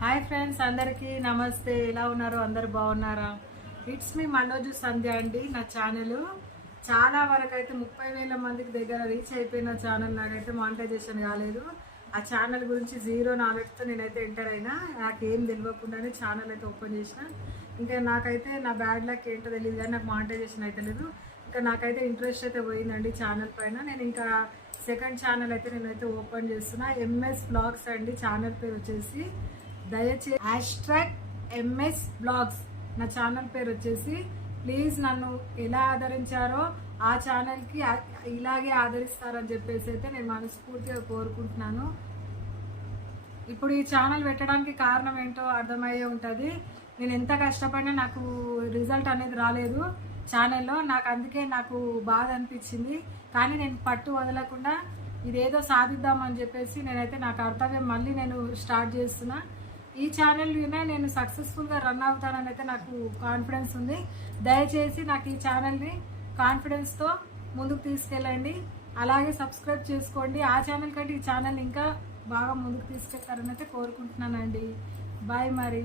Hi friends, అందరికీ నమస్తే. ఎలా ఉన్నారు? అందరు బాగున్నారా? ఇట్స్ మీ మనోజు సంధ్య అండి. నా ఛానల్ చాలా వరకు అయితే 30,000 మందికి దగ్గర రీచ్ అయిపోయిన ఛానల్. నాకైతే మానిటైజేషన్ కాలేదు. ఆ ఛానల్ గురించి జీరో నాలెడ్జ్తో నేనైతే ఎంటర్ అయినా. నాకేం తెలియకుండానే ఛానల్ అయితే ఓపెన్ చేసిన. ఇంకా నాకైతే నా బ్యాడ్ లక్ ఏంటో తెలియదు కానీ నాకు మానిటైజేషన్ అయితే లేదు. ఇంకా నాకైతే ఇంట్రెస్ట్ అయితే పోయిందండి ఛానల్ పైన. నేను ఇంకా సెకండ్ ఛానల్ అయితే నేనైతే ఓపెన్ చేస్తున్నా. ఎంఎస్ బ్లాగ్స్ అండి ఛానల్ పేరు వచ్చేసి. దయచేసి #MS బ్లాగ్స్ నా ఛానల్ పేరు వచ్చేసి. ప్లీజ్ నన్ను ఎలా ఆదరించారో ఆ ఛానల్కి ఇలాగే ఆదరిస్తారని చెప్పేసి అయితే నేను మనస్ఫూర్తిగా కోరుకుంటున్నాను. ఇప్పుడు ఈ ఛానల్ పెట్టడానికి కారణం ఏంటో అర్థమయ్యే ఉంటుంది. నేను ఎంత కష్టపడినా నాకు రిజల్ట్ అనేది రాలేదు ఛానల్లో. అందుకే నాకు బాధ అనిపించింది. కానీ నేను పట్టు వదలకుండా ఇదేదో సాధిద్దామని చెప్పేసి నేనైతే నా కర్తవ్యం మళ్ళీ నేను స్టార్ట్ చేస్తున్నా. ఈ ఛానల్ నేను సక్సెస్ఫుల్గా రన్ అవుతానని అయితే నాకు కాన్ఫిడెన్స్ ఉంది. దయచేసి నాకు ఈ ఛానల్ని కాన్ఫిడెన్స్తో ముందుకు తీసుకెళ్ళండి. అలాగే సబ్స్క్రైబ్ చేసుకోండి. ఆ ఛానల్ కంటే ఈ ఛానల్ ఇంకా బాగా ముందుకు తీసుకెళ్తారని అయితే కోరుకుంటున్నానండి. బాయ్ మరి.